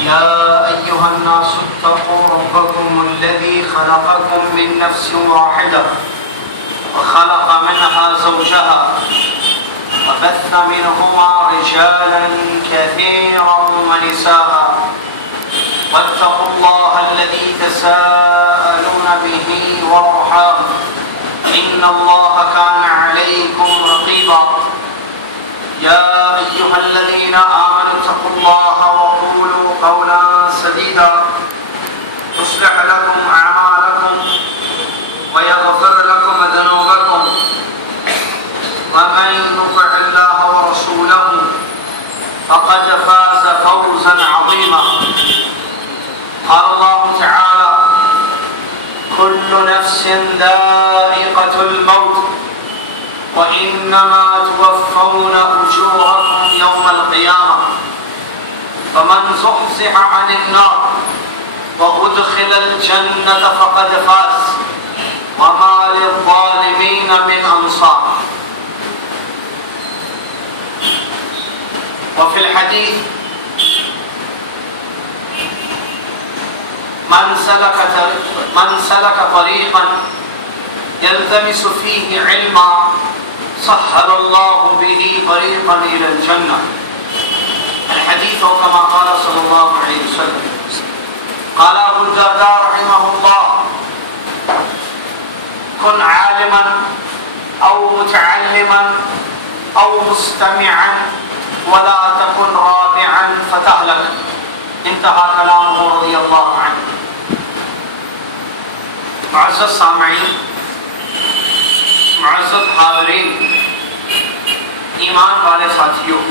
يا أيها الناس اتقوا ربكم الذي خلقكم من نفس واحدة وخلق منها زوجها وبث منهما رجالا كثيرا ونساء واتقوا الله الذي تساءلون به والأرحام إن الله كان عليكم رقيبا يا أيها الذين آمنوا اتقوا الله وقولوا قولا سديدا يصلح لكم أعمالكم ويغفر لكم ذنوبكم ومن يطع الله ورسوله فقد فاز فوزا عظيما. قال الله تعالى كل نفس ذائقة الموت وإنما توفون أجوركم يوم القيامة فمن زحزح عن النار وأدخل الجنة فقد فاز وما للظالمين من أنصار. وفي الحديث من سلك طريقا يلتمس فيه علما سهل الله به طريقا إلى الجنة. الحديث كما قال صلى الله عليه وسلم. قال أبو الدرداء رحمه الله كن عالما أو متعلما أو مستمعا ولا تكن رابعا فتهلك. انتهى كلامه رضي الله عنه. معزز سامعین، معزز حاضرین، ایمان والے ساتھیوں،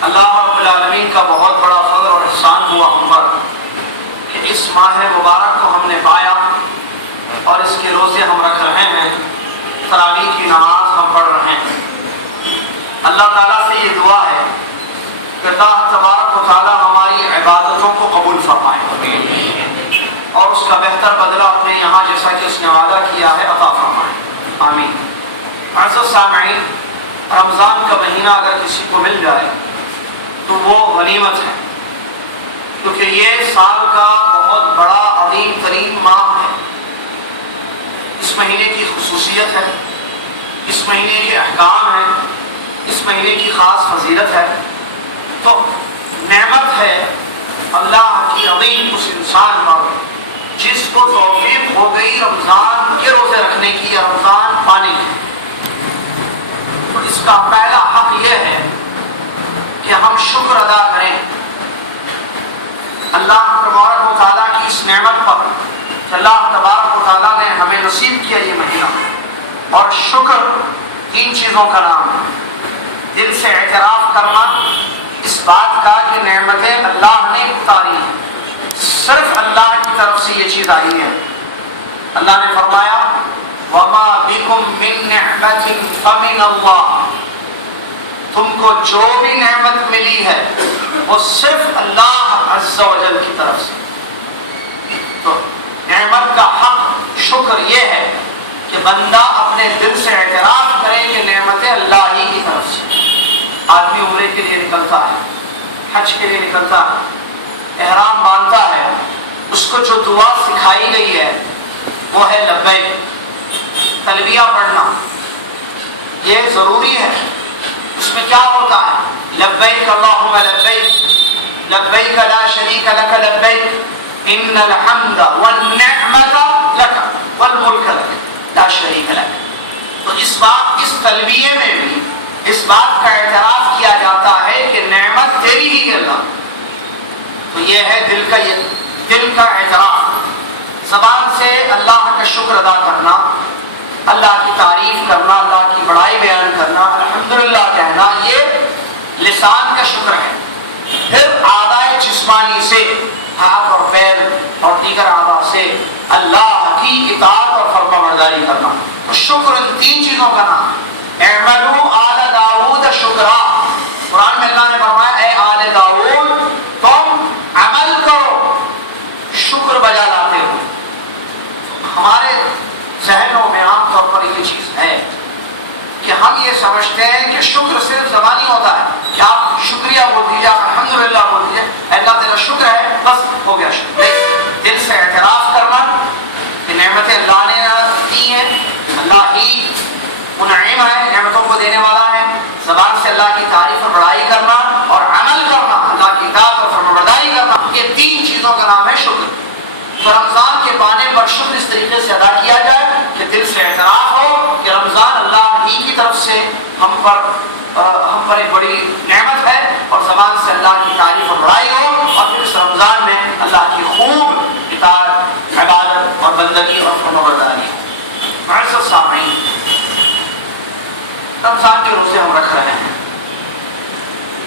اللہ رب العالمین کا بہت بڑا فضل اور احسان ہوا ہم پر کہ اس ماہ مبارک کو ہم نے پایا اور اس کے روزے ہم رکھ رہے ہیں، تراویح کی نماز ہم پڑھ رہے ہیں۔ اللہ تعالیٰ سے یہ دعا ہے کہ اللہ تبارک و تعالیٰ ہماری عبادتوں کو قبول فرمائے اور اس کا بہتر بدلہ اپنے یہاں جیسا کہ اس نے وعدہ کیا ہے عطا فرمائے، آمین۔ معزز سامعین، رمضان کا مہینہ اگر کسی کو مل جائے تو وہ غنیمت ہے، کیونکہ یہ سال کا بہت بڑا عظیم ترین ماہ ہے۔ اس مہینے کی خصوصیت ہے، اس مہینے کے احکام ہیں، اس مہینے کی خاص فضیلت ہے، تو نعمت ہے اللہ کی عظیم اس انسان پر جس کو توفیق ہو گئی رمضان کے روزے رکھنے کی یا رمضان پانے کی۔ تو اس کا پہلا حق یہ ہے کہ ہم شکر ادا کریں اللہ تبارک و تعالیٰ کی اس نعمت پر کہ اللہ تبارک و تعالیٰ نے ہمیں نصیب کیا یہ مہینہ۔ اور شکر تین چیزوں کا نام ہے۔ دل سے اعتراف کرنا اس بات کا کہ نعمتیں اللہ نے اتاری ہیں، صرف اللہ کی طرف سے یہ چیز آئی ہے۔ اللہ نے فرمایا وَمَا بِكُم مِّن نِّعْمَةٍ فَمِنَ اللَّهِ، تم کو جو بھی نعمت ملی ہے وہ صرف اللہ عز و جل کی طرف سے۔ تو نعمت کا حق شکر یہ ہے کہ بندہ اپنے دل سے اعتراف کرے کہ نعمتیں اللہ ہی کی طرف سے۔ آدمی عمرے کے لیے نکلتا ہے، حج کے لیے نکلتا ہے، احرام باندھتا ہے، اس کو جو دعا سکھائی گئی ہے وہ ہے لبیک، تلبیہ پڑھنا، یہ ضروری ہے۔ اس میں کیا ہوتا ہے؟ لبیک اللہم لبیک، لبیک لا شریک لک لبیک، ان الحمد والنعمت لک والملک لک لا شریک لک۔ تو اس تلبیے میں بھی اس بات کا اعتراف کیا جاتا ہے کہ نعمت تیری ہی ہے اللہ۔ تو یہ ہے دل کا اعتراف، زبان سے اللہ کا شکر ادا کرنا، اللہ کی تعریف کرنا، اللہ کی بڑائی بیان کرنا، الحمدللہ کہنا، یہ لسان کا شکر ہے۔ پھر اعضائے جسمانی سے، ہاتھ اور پیر اور دیگر اعضاء سے اللہ کی اطاعت اور فرمانبرداری کرنا۔ تو شکر ان تین چیزوں کا نام ہے۔ اعملوا آل داؤد شکرا، قرآن میں اللہ نے فرمایا اے آل داؤد تم عمل کرو، شکر بجا لاتے ہو۔ ہمارے ذہنوں میں عام طور پر یہ چیز ہے کہ ہم یہ سمجھتے ہیں کہ شکر صرف زبانی ہوتا ہے کہ آپ شکریہ بول دیجیے، آپ الحمدللہ بول دیجیے، اللہ بڑی نعمت ہے اور زبان سے اللہ کی تعریف اور بڑائی ہو، اور پھر اس رمضان میں اللہ کی خوب اطاعت، عبادت اور بندگی اور فرمانبرداری ہو۔ معزز سامعین، رمضان کے روزے ہم رکھ رہے ہیں،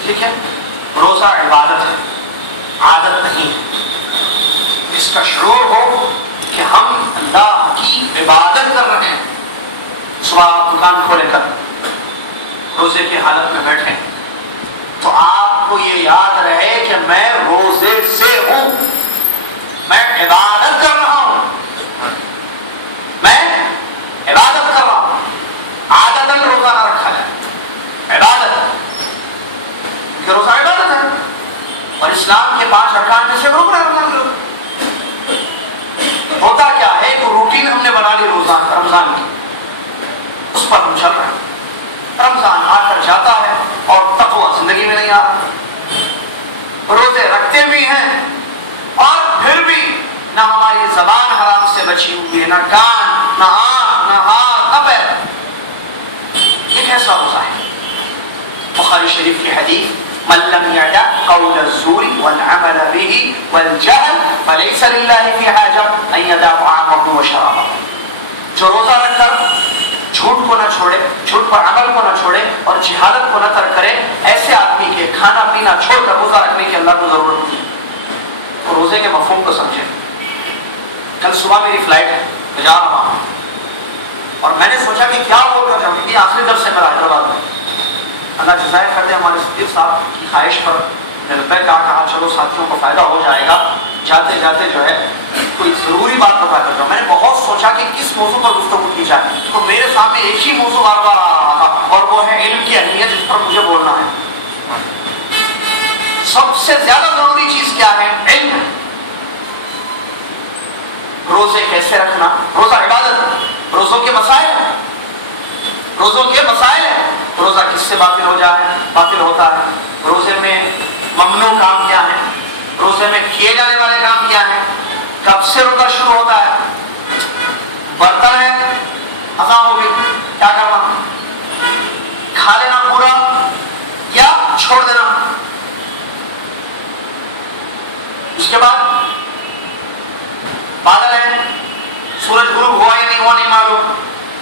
ٹھیک ہے، روزہ عبادت ہے، عادت نہیں ہے۔ اس کا شعور ہو کہ ہم اللہ کی عبادت کر رہے ہیں۔ صبح آپ دکان کھولے کر روزے کی حالت میں بیٹھے تو آپ کو یہ یاد رہے کہ میں روزے سے ہوں، میں عبادت کر رہا ہوں، میں عبادت کر رہا ہوں۔ عادتاً روزہ نہ رکھا جائے، عبادت، کہ روزہ عبادت ہے اور اسلام کے 5 ارکان میں سے رکن ہے رمضان۔ ہوتا کیا ہے کہ روٹین ہم نے بنا لی رمضان کی، اس پر ہم چل رہے ہیں۔ رمضان آ کر جاتا ہے اور تقوی زندگی میں نہیں آتا، روزے رکھتے بھی ہیں اور پھر بھی نہ ہماری زبان حرام سے بچی ہوئی ہے، نہ کان، نہ آنکھ، نہ ہاتھ، نہ پیر۔ یہ کیسا روزہ ہے؟ بخاری شریف کی حدیث، من لم يدع قول الزور والعمل به والجهل فليس لله في حاجة أن يدع طعامه وشرابه۔ جو روزہ رکھ کر جھوٹ کو نہ چھوڑے، جھوٹ پر عمل کو نہ چھوڑے اور جہالت کو نہ ترک کرے، ایسے آدمی کے کھانا پینا چھوڑ کر روزہ رکھنے کی اللہ کو ضرورت نہیں۔ تو روزے کے مفہوم کو سمجھیں۔ کل صبح میری فلائٹ ہے، میں جا رہا ہوں اور میں نے سوچا کہ کیا بول کر جاؤں، یہ آخری درس ہے میرا حیدرآباد میں۔ اللہ جزائر کرتے ہمارے صدیق صاحب کی خواہش پر میں نے کہا چلو ساتھیوں کو فائدہ ہو جائے گا، جاتے جاتے جو ہے کوئی ضروری بات بتا کر جاؤں۔ میں نے بہت سوچا کہ کس موضوع پر گفتگو کی جائے، تو میرے سامنے ایک ہی موضوع بار بار آ رہا تھا اور وہ ہے علم کی اہمیت، جس پر مجھے بولنا ہے۔ سب سے زیادہ ضروری چیز کیا ہے؟ علم۔ روزے کیسے رکھنا؟ روزہ عبادت، روزوں کے مسائل ہیں، روزوں کے مسائل ہیں۔ روزہ کس سے باطل ہو جائے، باطل ہوتا ہے؟ روزے میں ممنوع کام کیا ہے، روزے میں کیے جانے والے کام کیا ہیں، کب سے روزہ شروع ہوتا ہے، برتن ہے، اذان ہو گئی، کیا کرنا، کھا لینا پورا یا چھوڑ دینا۔ اس کے بعد بادل ہے، سورج غروب ہوا یا نہیں ہوا نہیں معلوم،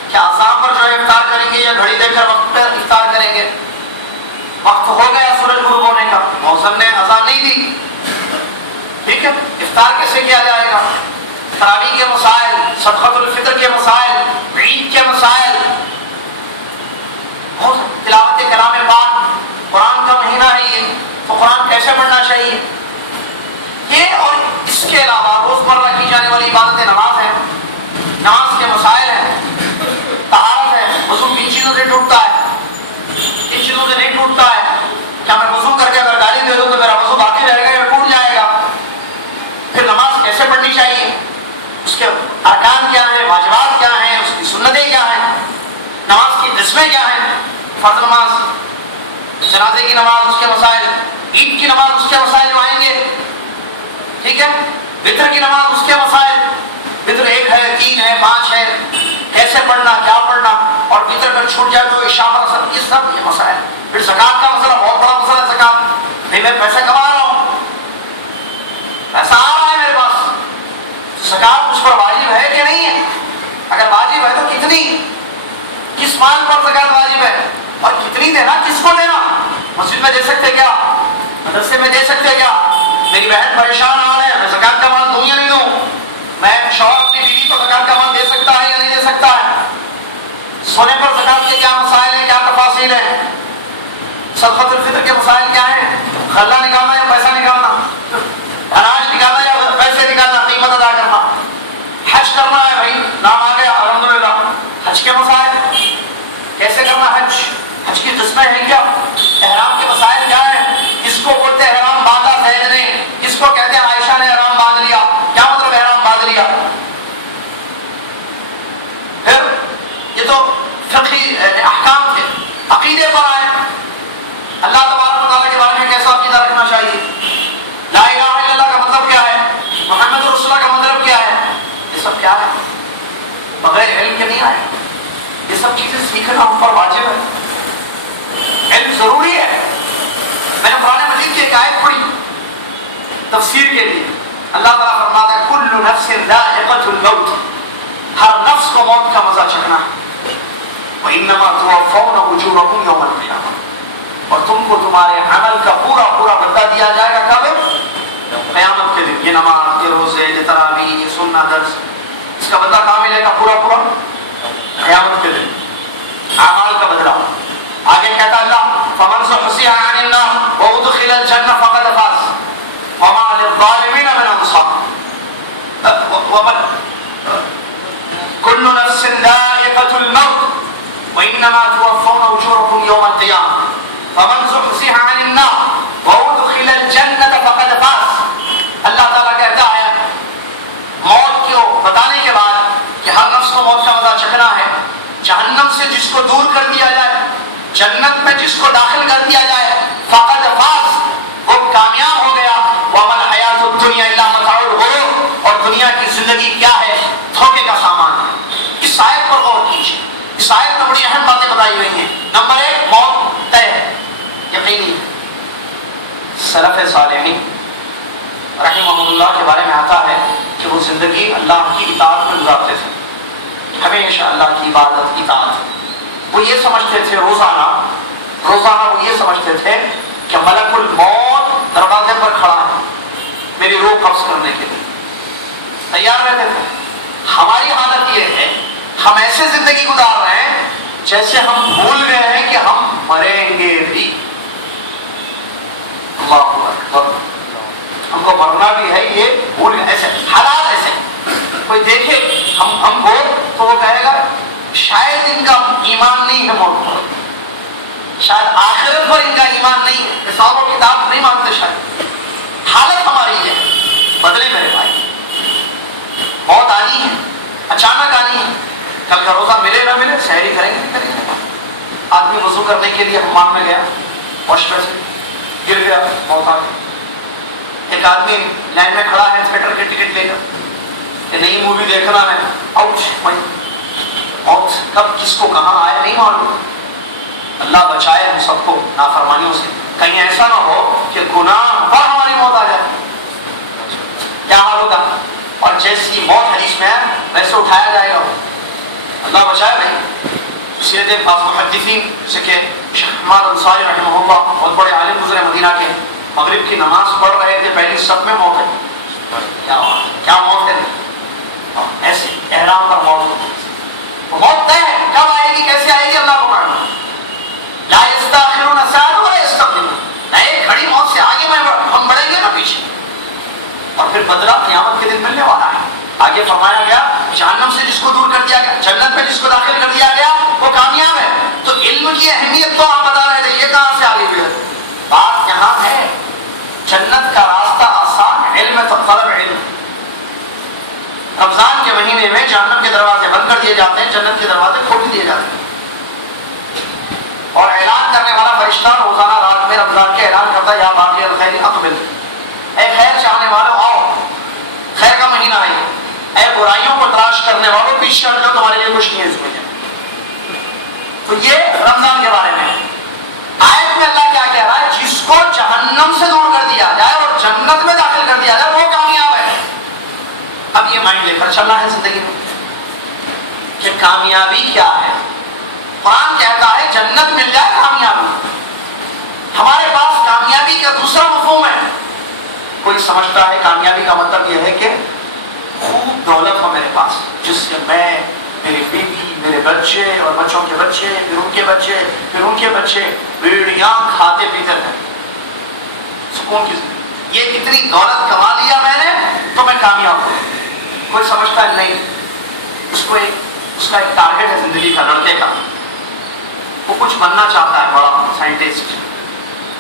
کیا اذان پر جو ہے افطار کریں گے یا گھڑی دیکھ کر وقت پر افطار کریں گے؟ وقت ہو گیا سورج غروب ہونے کا، موسم نے اذان نہیں دی، ٹھیک ہے، افطار کیسے کیا جائے گا؟ تراویح کے مسائل، صدقۃ الفطر کے مسائل، عید کے مسائل، تلاوت کلام پاک، قرآن کا مہینہ ہے یہ، تو قرآن کیسے پڑھنا چاہیے، یہ اور اس کے علاوہ روزمرہ کی جانے والی عبادت نماز ہے، نماز کے مسائل ہیں، طہارت ہے، وضو کن چیزوں سے ٹوٹتا ہے، کن چیزوں سے نہیں ٹوٹتا ہے، کیا میں وضو کر کے اگر گالی دے دوں تو میرا وضو باقی رہے گا یا ٹوٹ جائے گا؟ پھر نماز کیسے پڑھنی چاہیے، اس کے ارکان کیا ہیں، واجبات کیا ہیں، اس کی سنتیں کیا ہیں، نماز کی قسمیں کیا ہیں، فرض نماز، جنازے کی نماز اس کے مسائل، عید کی نماز اس کے مسائل جو آئیں گے، ٹھیک ہے، وتر کی نماز اس کے مسائل، وتر 1 ہے، 3 ہے، 5 ہے، کیسے پڑھنا، کیا پڑھنا، اور وتر اگر چھوٹ جائے تو عشاء پر اثر، یہ سب یہ مسائل۔ پھر زکوٰۃ کا مسئلہ بہت بڑا مسئلہ ہے، زکوٰۃ نہیں، میں پیسہ کما رہا ہوں، پیسہ آ رہا ہے میرے پاس، زکوٰۃ مجھ پر واجب ہے کہ نہیں ہے؟ اگر واجب ہے تو کتنی، کس مال پر زکوٰۃ واجب ہے اور کتنی دینا، کس کو دینا؟ مسجد میں دے سکتے کیا، مدرسے میں دے سکتے کیا؟ میری بہن پریشان حال ہے، میں زکوٰۃ کا مال دوں یا نہیں دوں؟ میں شوہر اپنی بیوی کو زکوٰۃ کا مال دے سکتا ہے یا نہیں دے سکتا ہے؟ سونے پر زکوٰۃ کے کیا مسائل ہیں، کیا تفاصیل ہیں؟ صدقۃ الفطر کے مسائل کیا ہیں؟ غلہ نکالنا یا پیسہ نکالنا، اناج نکالنا یا پیسے نکالنا، قیمت ادا کرنا، حج کرنا ہے، بھائی نام آ گیا الحمدللہ، حج کے مسائل کیسے کرنا، حج کی قسمیں ہیں کیا، احرام کے مسائل کیا ہیں، کس کو بولتے ہیں احرام باندھا زید نے، کس کو کہتے ہیں عائشہ نے احرام باندھ لیا، کیا مطلب احرام باندھ لیا؟ پھر یہ تو فقہی احکام تھے، عقیدے پر آئے، اللہ تبارک و تعالیٰ کے بارے میں کیسا عقیدہ رکھنا چاہیے، نفس ذائقۃ الموت، ہر نفس کو موت کا مزہ چکھنا ہے. وانما توفون اجورکم یوم القیامہ، اور تم کو تمہارے عمل کا پورا پورا بدلہ دیا جائے گا کب؟ قیامت کے دن. یہ نماز، یہ روزے، یہ تراویح، یہ سننا درس، اس کا بدلہ کہاں ملے گا؟ پورا پورا قیامت کے دن، اعمال کا بدلہ. آگے کہتا اللہ فمن زحزح عن النار وادخل الجنہ فقد فاز وما للظالمین من انصار. كل نفس ذائقة الموت وإنما توفون أجوركم يوم القيامة فمن زحزح عن النار وأدخل الجنة فقد فاز. اللہ تعالیٰ کہتا ہے موت کو بتانے کے بعد کہ ہر نفس کو موت کا مزہ چکھنا ہے، جہنم سے جس کو دور کر دیا جائے، جنت میں جس کو داخل کر دیا جائے، فقد فاز، وہ کامیاب ہو گیا. وما الحیات الدنیا الا متاع الغرور، اور دنیا کی زندگی کیا ہے؟ دھوکے کا سامان ہے. اس آیت پر غور کیجیے، اس آیت میں بڑی اہم باتیں بتائی گئی ہیں. نمبر 1، موت طے ہے، یقینی ہے. سلف صالحین رحمہم اللہ کے بارے میں آتا ہے کہ وہ زندگی اللہ کی اطاعت میں گزارتے تھے، ہمیشہ اللہ کی عبادت، اطاعت. وہ یہ سمجھتے تھے روزانہ وہ یہ سمجھتے تھے کہ ملک الموت دروازے پر کھڑا ہے میری روح قبض کرنے کے لیے، تیار رہتے تھے. ہماری حالت یہ ہے، ہم ایسے زندگی گزار رہے ہیں جیسے ہم بھول گئے ہیں کہ ہم مریں گے بھی. اللہ اکبر، ہم کو مرنا بھی ہے، یہ بھول گئے. ایسے حالات ایسے، کوئی دیکھے ہم کو تو وہ کہے گا شاید ان کا ایمان نہیں ہے موت پر، شاید آخرت پر ان کا ایمان نہیں ہے، حساب و کتاب نہیں مانتے. شاید حالت ہماری ہے. بدلے میرے بھائی، موت آنی ہے، اچانک آنی ہے. کل کا روزہ ملے نہ ملے، سحری کریں گے نہیں کریں گے. آدمی وضو کرنے کے لیے حمام میں گیا، واش بیسن گر گیا، موت آ گئی. ایک آدمی لائن میں کھڑا ہے تھیٹر کے ٹکٹ لے کر کہ نئی مووی دیکھنا ہے، آؤٹ. موت کب کس کو کہاں آئے نہیں معلوم. اللہ بچائے ہم سب کو نافرمانیوں سے. کہیں ایسا نہ ہو کہ گناہ پر ہماری موت آ جائے، کیا حال ہوگا. اور جیسی موت حدیث میں ہے ویسے اٹھایا جائے گا. اللہ بچائے بھائی. سیرت بعض محدثین سے کہ شیخ حماد انصاری رحمہ اللہ بہت بڑے عالم گزرے مدینہ کے، مغرب کی نماز پڑھ رہے تھے، پہلی صف میں موت ہے. کیا موت ہے؟ ایسے احرام پر موت. موت طے ہے، کب آئے گی کیسے آئے گی اللہ کو معلوم. لا یستاخرون ساعۃ ولا یستقدمون، نہ ایک گھڑی موت سے آگے ہم بڑھیں گے نہ پیچھے. اور پھر بدلہ قیامت کے دن ملنے والا ہے. آگے فرمایا گیا جہنم سے جس کو دور کر دیا گیا، جنت میں جس کو داخل کر دیا گیا وہ کامیاب ہے. تو علم کی اہمیت تو آپ بتا رہے تھے، یہ کہاں سے آگے ہوئی؟ بات یہاں ہے جنت کا راستہ آسان، علم طلب علم. رمضان کے مہینے میں جہنم کے دروازے بند کر دیے جاتے ہیں، جنت کے دروازے کھول دیے جاتے ہیں. اور اعلان کرنے والا فرشتہ روزانہ رات میں رمضان کے اعلان کرتا ہے یا باقی الخیر اقبل، اے خیر چاہنے والوں آؤ، خیر کا مہینہ ہے. اے برائیوں کو تلاش کرنے والوں پیچھے ہٹ جاؤ، تمہارے لیے کچھ نہیں ہے اس میں. تو یہ رمضان کے بارے میں آیت میں اللہ کیا کہہ رہا ہے؟ جس کو جہنم سے دور کر دیا جائے اور جنت میں داخل کر دیا جائے وہ کامیاب ہے. اب یہ مائنڈ لے کر چلنا ہے زندگی میں کہ کامیابی کیا ہے. قرآن کہتا ہے جنت مل جائے کامیابی. ہمارے پاس کامیابی کا دوسرا مفہوم ہے. کوئی سمجھتا ہے کامیابی کا مطلب یہ ہے کہ خوب دولت ہو میرے پاس، جس سے میں، میری بیوی، میرے بچے اور بچوں کے بچے، پھر ان کے بچے، پھر ان کے بچے بیڑیاں کھاتے پیتے رہیں، سکون کی زندگی. یہ اتنی دولت کما لیا میں نے تو میں کامیاب ہوں. کوئی سمجھتا ہے نہیں، اس کا ایک ٹارگیٹ ہے زندگی کا، لڑکے کا. وہ کچھ بننا چاہتا ہے، بڑا سائنٹسٹ،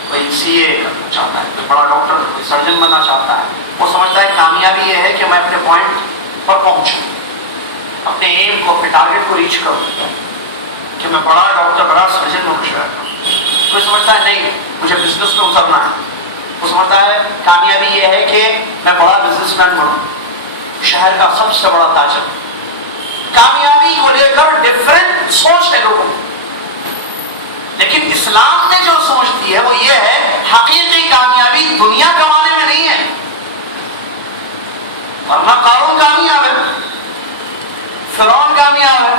کوئی سی اے کرنا چاہتا ہے، کوئی بڑا ڈاکٹر، کوئی سرجن بننا چاہتا ہے. وہ سمجھتا ہے کامیابی یہ ہے کہ میں اپنے پوائنٹ پر پہنچوں، اپنے ایم کو، اپنے ٹارگیٹ کو ریچ کروں، کہ میں بڑا ڈاکٹر، بڑا سرجن میں خوش رہتا ہوں. کوئی سمجھتا ہے نہیں، مجھے بزنس میں اترنا ہے. وہ سمجھتا ہے کامیابی یہ ہے کہ میں بڑا بزنس مین بنوں، شہر کا سب سے بڑا تاجر. کامیابی کو لے کر ڈفرینٹ سوچ ہے لوگوں کو. لیکن اسلام نے جو سوچ دی ہے وہ یہ ہے حقیقی کامیابی دنیا کمانے میں نہیں ہے. ورنہ قارون کامیاب فرعون کامیاب ہے.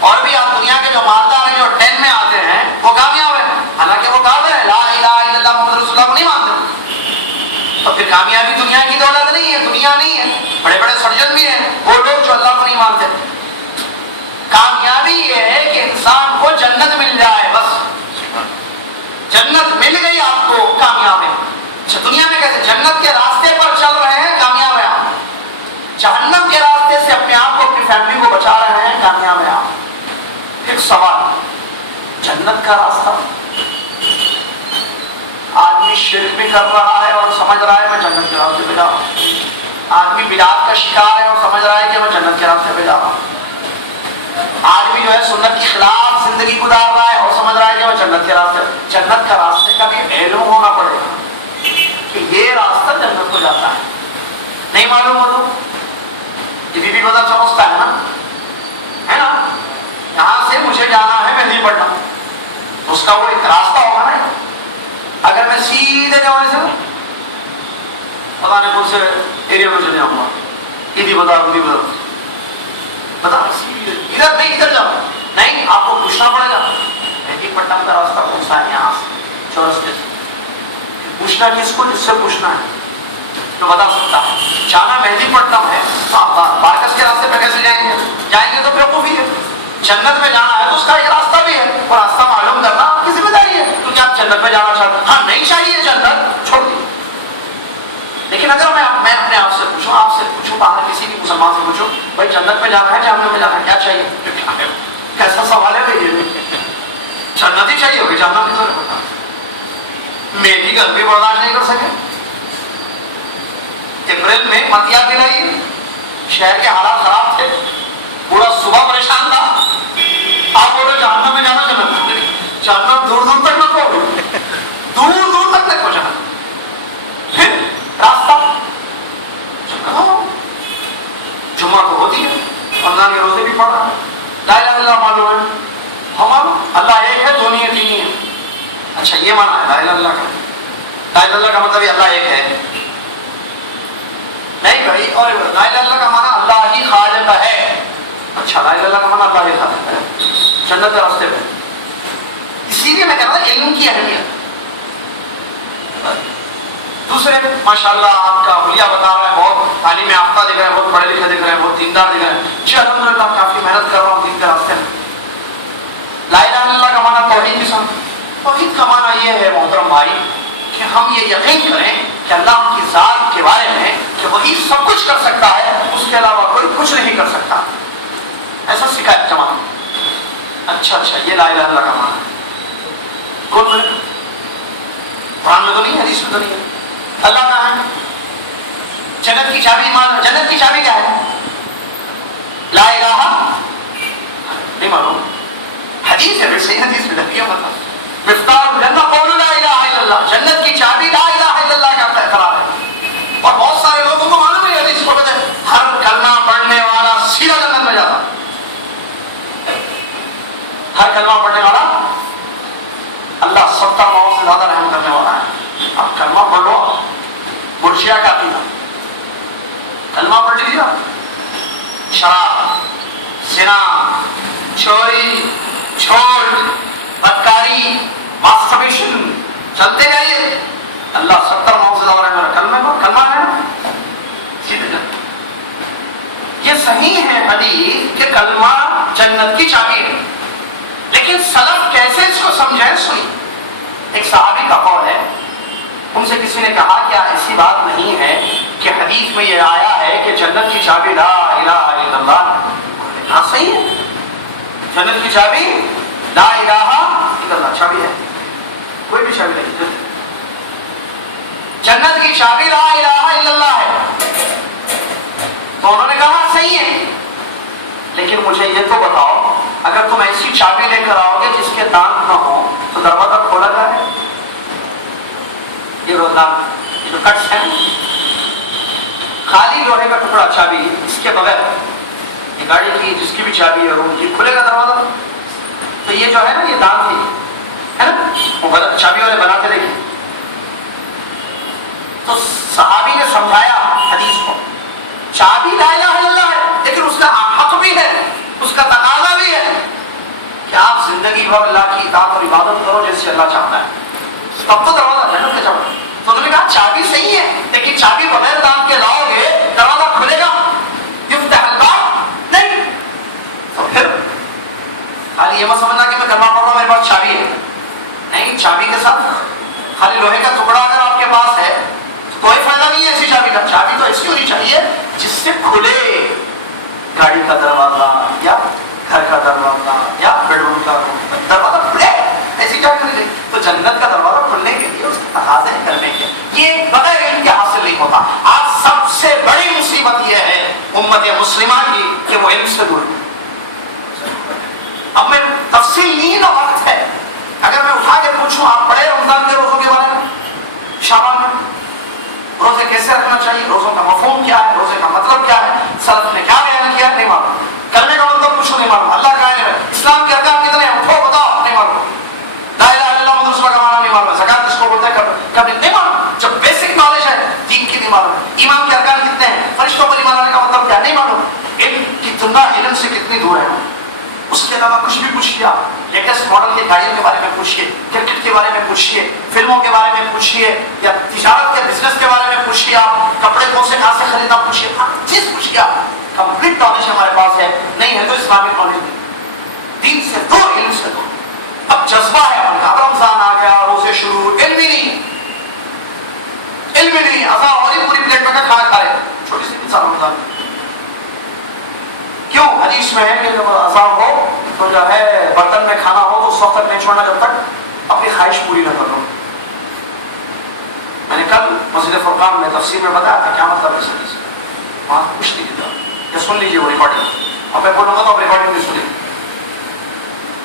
اور بھی آپ دنیا کے جو مالدار ہیں جو 10 میں آتے ہیں وہ کامیاب ہے، حالانکہ وہ کافر ہے، لا الہ الا اللہ محمد رسول اللہ کو نہیں مانتے. تو پھر کامیابی دنیا کی دولت نہیں ہے، دنیا نہیں ہے. بڑے بڑے سرجن بھی ہیں وہ لوگ جو اللہ کو نہیں مانتے. کامیابی یہ ہے کہ انسان کو جنت مل جائے، بس جنت مل گئی آپ کو کامیاب ہے. اچھا دنیا میں کیسے جنت کے راستے پر چل رہے ہیں کامیاب ہے آپ، جہنم کے راستے سے اپنے آپ کو اپنی فیملی کو بچا رہے ہیں کامیاب ہے آپ. ایک سوال، جنت کا راستہ، آدمی شرک بھی کر رہا ہے اور سمجھ رہا ہے میں جنت کے راستے پہ جا رہا ہوں. آدمی بدعت کا شکار ہے اور سمجھ رہا ہے کہ میں جنت کے راستے پہ جا رہا ہوں. آدمی جو ہے سنت کے خلاف زندگی گزار رہا ہے اور سمجھ رہا ہے کہ وہ جنت کے راستے. جنت کا راستے کا بھی علم ہونا پڑے گا کہ یہ راستہ جنت کو جاتا ہے. نہیں معلوم ہو تو یہ بھی پتہ سمجھتا ہے نا. یہاں سے مجھے جانا ہے مہدی پڑھنا، اس کا وہ ایک راستہ ہوگا نا. اگر میں سیدھے جانے سے پتا نہیں کون سے ایریا میں چلے جاؤں گا، ادھی بتا ادھر نہیں ادھر جاؤ، نہیں آپ کو پوچھنا پڑے گا مہدی پٹنم کا راستہ کون سا ہے یہاں سے چورستے سے. پوچھنا کس کو، جس سے پوچھنا ہے تو بتا سکتا ہے. جانا مہدی پٹنم ہے تو آپ بارکس کے راستے پہ کیسے جائیں گے؟ جائیں گے تو بیوقوفی ہے. جنت میں جانا ہے تو اس کا ایک راستہ بھی ہے، اور راستہ معلوم کرنا آپ کی ذمہ داری ہے کیونکہ آپ جنت میں جانا چاہتے ہیں. ہاں نہیں چاہیے جنت چھوڑ دی. لیکن اگر میں اپنے آپ سے پوچھوں باہر کسی بھی مسلمان سے پوچھوں بھائی جنت میں جانا ہے جہنم میں جانا ہے کیا چاہیے؟ کیسا سوال ہے بھائی یہ؟ جنت ہی چاہیے ہوگی، جہنم کی ضرورت ہوتا. میری گرمی برداشت نہیں کر سکے. اپریل میں مت یاد دلائی، شہر کے حالات خراب تھے، پورا صبح پریشان تھا. آپ بولے جہنم میں جانا، جنت دور دور تک نہ پہنچو، دور دور تک نہ پہنچنا. پھر راستہ جمعہ کو ہوتی ہے، رمضان کے روزے بھی پڑھ رہا ہے، لا الہ الا اللہ معلوم ہے، ہمارا اللہ ایک ہے دو نہیں ہے تین ہے. اچھا یہ مانا ہے لا الہ الا اللہ کا، لا الہ الا اللہ کا مطلب یہ اللہ ایک ہے نہیں بھائی. اور لا الہ الا اللہ کا مانا اللہ ہی خالق ہے. اچھا لا الہ الا اللہ کا مانا اللہ ہی خالق ہے جنت کے راستے پہ. اسی لیے میں کہہ رہا تھا علم کی اہمیت. دوسرے ماشاءاللہ آپ کا حلیہ بتا رہا ہے، بہت تعلیم یافتہ دکھ رہے ہیں، بہت پڑھے لکھے دکھ رہے ہیں، بہت دیندار دکھ رہے ہیں. جی الحمدللہ کافی محنت کر رہا ہوں دین کے راستے میں. لا الہ الا اللہ کا معنی توحید کی سمجھ. توحید کا معنی یہ ہے محترم بھائی کہ ہم یہ یقین کریں کہ اللہ کی ذات کے بارے میں کہ وہی سب کچھ کر سکتا ہے، اس کے علاوہ کوئی کچھ نہیں کر سکتا. ایسا سکھایا جماعت. اچھا یہ لا الہ الا اللہ کا معنی ہے. کون بولے؟ قرآن میں تو نہیں ہے، حدیث میں تو نہیں ہے. اللہ کہاں ہے؟ جنت کی چابی مان، جنت کی چابی کیا ہے؟ لا الہ نہیں معلوم، حدیث ہے، صحیح حدیث میں لگی ہے. مطلب مفتاح الجنہ قول لا الہ الا اللہ، جنت کی چابی لا الہ الا اللہ کا اقرار ہے. اور بہت سارے لوگوں کو معلوم ہے حدیث کو کہتے ہیں ہر کلمہ پڑھنے والا سیدھا جنت میں جاتا. ہر کلمہ پڑھنے والا اللہ 70 ماؤں سے زیادہ رحم کرنے والا ہے. اب کلمہ پڑھ لو، مرشیا کا عقیدہ کلمہ پڑھ لیجیے. شراب، زنا، چوری، جھوٹ، بدکاری، ماسٹربیشن، چلتے جائیے. اللہ 70 ماؤں سے زیادہ رحم کرنا. کلمہ ہے نا سیدھے جنت. یہ صحیح ہے حدیث کہ کلمہ جنت کی چابی ہے. لیکن سلف کیسے اس کو سمجھیں سنی. ایک صحابی کا قول ہے، ان سے کسی نے کہا کیا ایسی بات نہیں ہے کہ حدیث میں یہ آیا ہے کہ جنت کی چابی لا الہ الا اللہ؟ ہاں صحیح ہے، جنت کی چابی لا الہ الا اللہ چابی ہے، کوئی بھی چابی نہیں. جنت کی چابی لا الہ الا اللہ ہے. تو انہوں نے کہا صحیح ہے، لیکن مجھے یہ تو بتاؤ اگر تم ایسی چابی لے کر آؤ گے جس کے دانت نہ ہو تو دروازہ کھولا جائے؟ یہ روزانہ یہ جو کٹس ہیں، خالی لوہے کا ٹکڑا چابی، اس کے بغیر یہ گاڑی کی جس کی بھی چابی ہے روم کی، کھلے گا دروازہ؟ تو یہ جو ہے نا یہ دانت ہے نا، وہ چابی والے بناتے دیکھیں. تو صحابی نے سمجھایا حدیث کو، چابی لا الہ الا اللہ ہے لیکن آپ زندگی بھر اللہ کی اطاعت اور عبادت کرو جیسے اللہ چاہتا ہے, تب تو دروازہ جنت کا جب. تو انہوں نے کہا چابی صحیح ہے, لیکن چابی بغیر دام کے لاؤ گے دروازہ کھلے گا, یفتح الباب نہیں. تو پھر خالی یہ مت سمجھنا کہ میں کلمہ پڑھ رہا ہوں میرے پاس چابی ہے, نہیں. چابی کے ساتھ خالی لوہے کا ٹکڑا اگر آپ کے پاس ہے تو کوئی فائدہ نہیں ہے ایسی چابی کا. چابی تو ایسی ہونی چاہیے جس سے کھلے گاڑی کا دروازہ یا گھر کا دروازہ یا بیڈ روم کا دروازہ کھلے. ایسی چابی نہیں. تو جنت کا دروازہ کھلنے کے لیے اس کے تقاضے کرنے کے, یہ بغیر علم کے حاصل نہیں ہوتا. آج سب سے بڑی مصیبت یہ ہے امت مسلمہ کی کہ وہ علم سے دور. اب میں تفصیل نہیں کا وقت ہے, اگر میں اٹھا کے پوچھوں آپ پڑھے رمضان کے روزوں کے بارے میں, شعبان میں روزے کیسے رکھنا چاہیے, روزوں کا مفہوم کیا ہے, روزے کا مطلب کیا ہے, سلف نے کیا بیان کیا ہے, نہیں معلوم. کلمے کا مطلب پوچھو, نہیں معلوم. اللہ کا علم ہے. اسلام کے ارکان کتنے ہیں, اٹھو بتاؤ, نہیں معلوم. لا الہ الا اللہ محمد رسول اللہ کا معنی نہیں معلوم. زکات کس کو بولتے ہیں, کبھی نہیں معلوم. جب بیسک نالج ہے دین کی نہیں معلوم. ایمان کے ارکان کتنے ہیں, فرشتوں پر ایمان لانے کا مطلب کیا, نہیں معلوم. علم کتنا, علم سے کتنی دور ہے. اس کے علاوہ کچھ بھی پوچھیے, آپ لیٹسٹ ماڈل کی گاڑیوں کے بارے میں پوچھیے, کرکٹ کے بارے میں پوچھیے, فلموں کے بارے میں پوچھیے, یا تجارت کے بزنس کے بارے میں پوچھیے, آپ کپڑے کون سے کہاں سے خریدنا پوچھیے, ہر چیز پوچھیے. آپ کمپلیٹ نالج ہمارے پاس ہے, نہیں ہے تو اسلامک نالج نہیں. دین سے دور, علم سے دور. اب جذبہ ہے اپن کا, اب رمضان آ گیا, روزے شروع, علم ہی نہیں, علم ہی نہیں. اذان ہو رہی, پوری پلیٹ میں کھانا کھا رہے, چھوٹی سی انسان رمضان. کیوں؟ حدیث میں ہے کہ جب اذان ہو تو جو ہے برتن میں کھانا ہو تو اس وقت تک نہیں چھوڑنا جب تک اپنی خواہش پوری نہ کر لو. میں نے کل مسجد فرقان میں تفسیر میں بتایا تھا کیا مطلب ہے اس حدیث میں, وہاں کچھ نہیں کیا, یا سن لیجیے وہ ریکارڈنگ. اب میں بولوں گا تو آپ ریکارڈنگ بھی سنیں.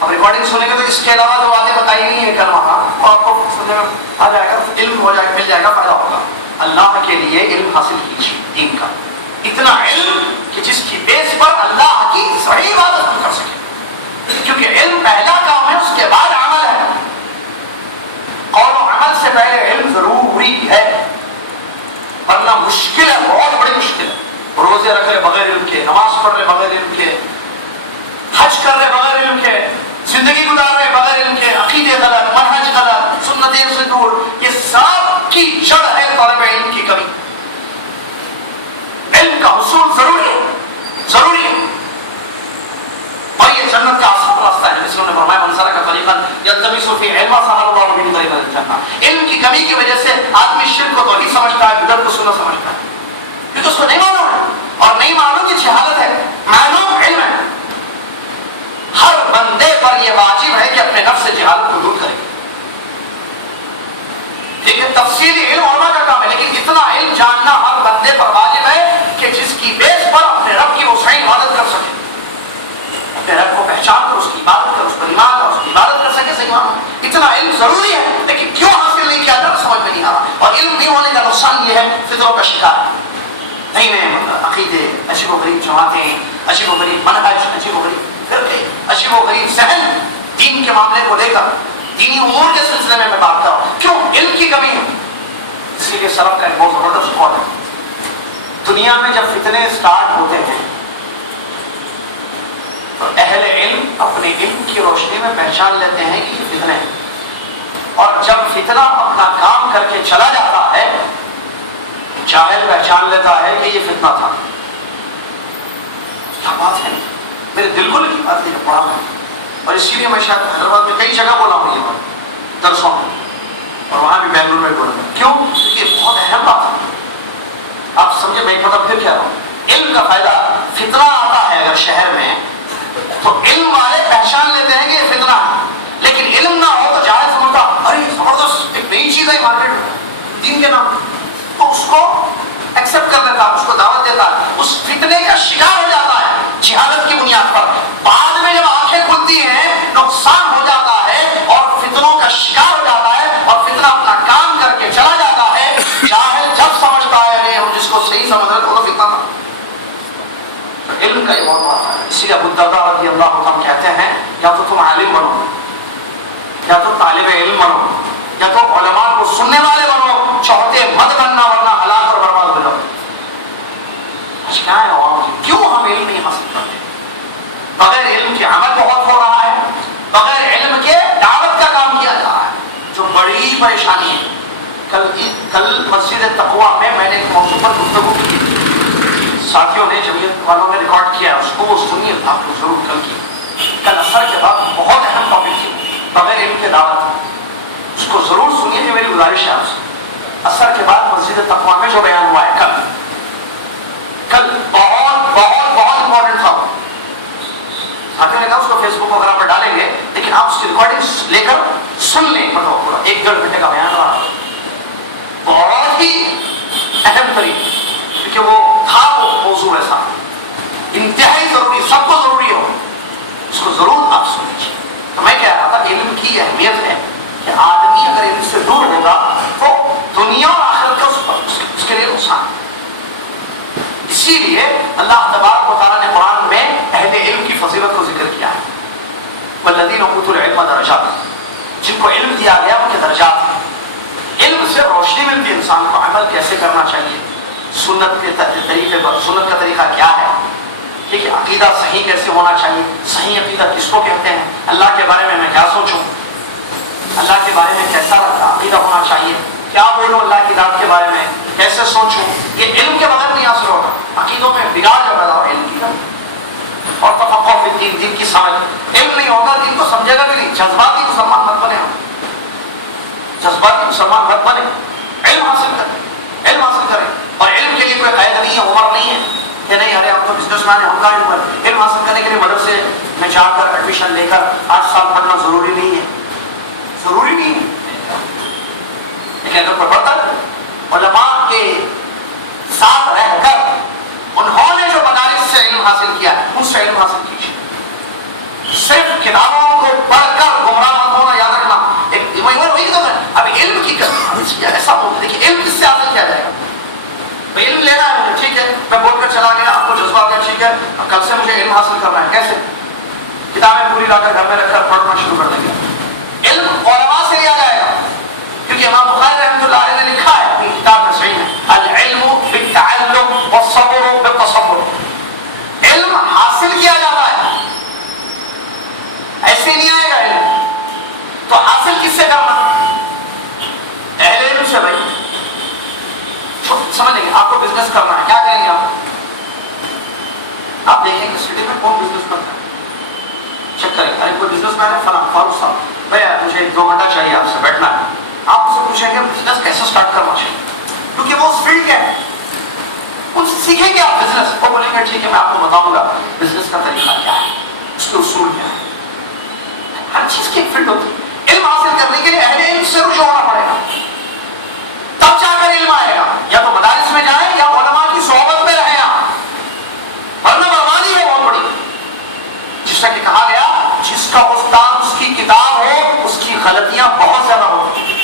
اب ریکارڈنگ سنیں گے تو اس کے علاوہ جو باتیں بتائی نہیں ہے کل وہاں, وہ آپ کو سننے میں آ جائے گا, علم ہو جائے گا, مل جائے گا, فائدہ ہوگا. اللہ کے لیے علم حاصل کیجیے دین کا, اتنا علم کہ جس کی بیس پر اللہ کی صحیح عبادت ہم کر سکیں. کیونکہ علم پہلا کام ہے, اس کے بعد عمل ہے. قول و عمل سے پہلے علم ضروری ہے, ورنہ مشکل ہے, بہت بڑی مشکل ہے. روزے رکھ رہے بغیر علم کے, نماز پڑھ رہے بغیر علم کے, حج کر رہے بغیر علم کے, زندگی گزار رہے بغیر علم کے, عقیدے غلط, منہج غلط, سنتیں سے دور. یہ سب کی جڑ ہے طالب علم کی کمی. علم کا حصول ضروری ہے, ضروری ہے. اور یہ جنت کا آسان راستہ ہے. اس نے فرمایا من سلک طریقا یلتمس فیہ علما سہل اللہ بہ طریق الجنہ. علم کی کمی کی وجہ سے آدمی شرک کو توحید سمجھتا ہے, بدعت کو سنت سمجھتا ہے, کیونکہ اس کو نہیں معلوم ہے. اور نہیں معلوم کی جہالت ہے, معلوم علم ہے. ہر بندے پر یہ واجب ہے کہ اپنے نفس سے جہالت کو دور کرے. لیکن تفصیلی علم علماء کا کام ہے, لیکن اتنا علم جاننا ہر بندے پر واجب ہے کہ جس کی بیس پر اپنے رب کی وہ صحیح عبادت کر سکے, اپنے رب کو پہچان کر اس کی عبادت کر, اس پر ایمان کر, اس کی عبادت کر سکے. صحیح معلوم اتنا علم ضروری ہے, لیکن کیوں حاصل نہیں کیا جاتا سمجھ میں نہیں آ رہا. اور علم نہیں ہونے کا نقصان یہ ہے فطروں کا شکار ہے. نہیں میں عقیدے, عجیب و غریب جماعتیں, عجیب و غریب منہج, عجیب و غریب فرقے, عجیب و غریب ذہن دین کے معاملے کو لے کر, دینی امور کے سلسلے میں بات کرتا ہوں. کیوں؟ علم کی کمی ہے. اسی لیے سلف کا ایک بہت زبردست قول ہے, دنیا میں جب فتنے سٹارٹ ہوتے ہیں تو اہل علم اپنے علم کی روشنی میں پہچان لیتے ہیں کہ یہ فتنے ہیں, اور جب فتنہ اپنا کام کر کے چلا جاتا ہے جاہل پہچان لیتا ہے کہ یہ فتنہ تھا. کیا بات ہے, میرے دل کو لگی بات یہ پڑھا ہے. اور اسی لیے میں شاید حیدرآباد میں کئی جگہ بولا ہوں یہ بات درسوں میں, اور وہاں بھی بنگلور میں بولا. کیوں؟ یہ بہت اہم بات ہے. آپ سمجھے میں ایک مطلب پھر کہہ رہا ہوں, علم کا فائدہ, فتنہ آتا ہے اگر شہر میں تو علم والے پہچان لیتے ہیں کہ یہ فتنہ ہے, لیکن علم نہ ہو تو جاہل سمجھتا ارے زبردست ایک نئی چیز ہے مارکیٹ میں دین کے نام, تو اس کو ایکسپٹ کر لیتا, اس کو دعوت دیتا, اس فتنے کا شکار ہو جاتا ہے جہالت کی بنیاد پر. بعد میں جب آنکھیں کھلتی ہیں نقصان ہو جاتا ہے اور فتنوں کا شکار ہو جاتا ہے, اور فتنہ اپنا کام کر کے چلا جاتا ہے. جاہل جب سمجھتا ہے ہم جس کو صحیح سمجھ رہے تو فتنہ تھا. علم کا یہ بہت بات ہے. اسی لیے ابو الدرداء رضی اللہ عنہ کہتے ہیں یا تو تم عالم بنو, یا تو طالب علم بنو, یا تو علماء کو سننے والے بنو, چوہتے مت بننا ورنہ ہلاک اور برباد ہو جاؤ. کیا ہے کیوں ہم علم نہیں حاصل کرتے؟ بغیر علم کے عمل بہت ہو رہا ہے, پریشانی ہے. کل مسجد تقویٰ میں نے ایک موضوع پر گفتگو کی، ساتھیوں نے جمعیت والوں نے ریکارڈ کیا، اس کو وہ سنیے آپ لوگ ضرور. کل عصر کے بعد بہت اہم ٹاپک تھی، بغیر علم کے دعوت، اس کو ضرور سنیے، یہ میری گزارش ہے آپ سے. عصر کے بعد مسجد تقویٰ میں جو بیان ہوا ہے کل بہت بہت بہت امپورٹنٹ تھا. ساتھیوں نے کہا اس کو فیس بک وغیرہ پر ڈالیں گے، لیکن آپ اس کی ریکارڈنگ لے کر سن لیں. مطلب پورا 1-1.5 گھنٹے کا بیان رہا، بہت ہی اہم ترین، کیونکہ وہ تھا وہ موضوع ایسا انتہائی ضروری، سب کو ضروری ہو، اس کو ضرور آپ سن لیجیے. تو میں کہہ رہا تھا علم کی اہمیت ہے کہ آدمی اگر علم سے دور ہوگا تو دنیا اور آخرت کا اس کے لیے نقصان. اسی لیے اللہ تبارک و تعالیٰ نے قرآن میں اہل علم کی فضیلت کو ذکر کیا ہے. والذین اوتوا العلم درجات، جن کو علم دیا گیا ان کے درجات ہیں. علم سے روشنی ملتی ہے انسان کو، عمل کیسے کرنا چاہیے، سنت کے طریقے پر، سنت کا طریقہ کیا ہے، ٹھیک ہے، عقیدہ صحیح کیسے ہونا چاہیے، صحیح عقیدہ کس کو کہتے ہیں، اللہ کے بارے میں کیا سوچوں، اللہ کے بارے میں کیسا عقیدہ ہونا چاہیے، کیا بولوں اللہ کی ذات کے بارے میں، کیسے سوچوں. یہ علم کے بغیر نہیں حاصل ہوگا. عقیدوں میں بگاڑ جو پیدا ہو علم کی اور تفقہ فی الدین، دین کی سمجھ. علم نہیں ہوگا دین کو سمجھے گا بھی نہیں. جذباتی مسلمان مت بنے، جذباتی مسلمان مت بنے. علم حاصل کریں، علم حاصل کریں. اور علم کے لیے کوئی قید نہیں ہے، عمر نہیں ہے کہ نہیں ارے ہم تو بزنس مین ہیں، ہم کا علم حاصل کرنے کے لیے مدرسے میں جا کر ایڈمیشن لے کر 8 سال پڑھنا ضروری نہیں ہے، ضروری نہیں ہے. لیکن اگر کوئی پڑھتا ہے علماء کے ساتھ رہ کر انہوں نے جو مدارس سے علم حاصل کیا ہے ان سے علم حاصل کیجیے. صرف کتابوں کو پڑھ کر گمراہ مت ہونا، یاد رکھنا. وہی تو ہے ابھی علم کی ایسا ہو. دیکھیے علم کس سے حاصل کیا جائے گا؟ علم لینا ہے مجھے، ٹھیک ہے، میں بول کر چلا گیا، آپ کو جذبہ آ گیا، ٹھیک ہے، کل سے مجھے علم حاصل کرنا ہے. کیسے؟ کتابیں پوری لا کر گھر میں رکھ کر پڑھنا شروع کر دیں گے. علم علماء سے لیا جائے گا، کیونکہ امام بخاری رحمۃ اللہ علیہ نے لکھا ہے اپنی کتاب میں صحیح ہے، العلم بالتعلم والصبر بالتصبر. علم حاصل کیا جاتا ہے، ایسے نہیں آئے گا علم. تو حاصل کس سے کرنا؟ اہل علم سے. بھائی سمجھ لیں گے، آپ کو بزنس کرنا ہے، کیا کریں گے آپ دیکھیں گے سٹی میں کون بزنس کرتا ہے، چیک کریں. ارے کوئی بزنس مین ہے فلاں فاروق صاحب، بھائی مجھے 1-2 گھنٹہ چاہیے آپ سے بیٹھنا ہے. آپ سے پوچھیں گے بزنس کیسے سٹارٹ کرنا چاہیے، کیونکہ وہ اس فیلڈ کے ہیں، ان سے سیکھیں گے آپ بزنس. وہ بولیں گے ٹھیک ہے میں آپ کو بتاؤں گا بزنس کا طریقہ کیا ہے، اس کے اصول کیا ہے. ہر چیز کی ایک فیلڈ ہوتی ہے. علم حاصل کرنے کے لیے اہل علم سے رجوع ہونا پڑے گا، تب جا کر علم آئے گا. یا تو مدارس میں جائیں یا علماء کی صحبت میں رہیں آپ، ورنہ بربادی ہے بہت بڑی. جس طرح کہ کہا گیا جس کا استاد اس کی کتاب ہو اس کی غلطیاں بہت زیادہ ہوتی ہیں.